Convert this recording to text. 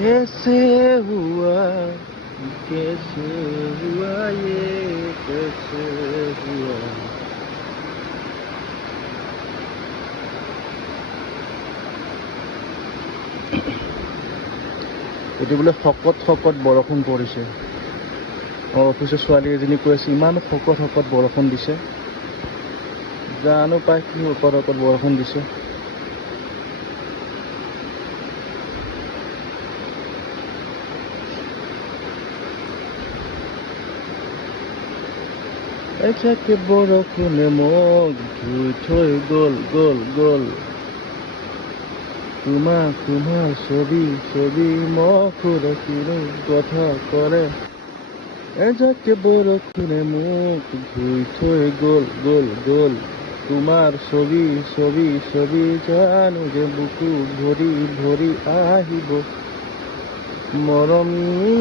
कैसे हुआ कैसे हुआ ये कैसे हुआ এটি বোলে শকত বৰষুণ পৰিছে অফিচৰ ছোৱালী এজনী কৈ আছে ইমান শকত বৰষুণ দিছে জানো পাই কি শকত বৰষুণ দিছে এজাকে বৰষুণে মোক ধুই থৈ গ'ল তোমাৰ ছবি মখুৰকিনো কথা কৰে এজাকে বৰষুণে মোক ধুই থৈ গ'ল তোমাৰ ছবি জানো যে বুকু ভৰি আহিব মৰমী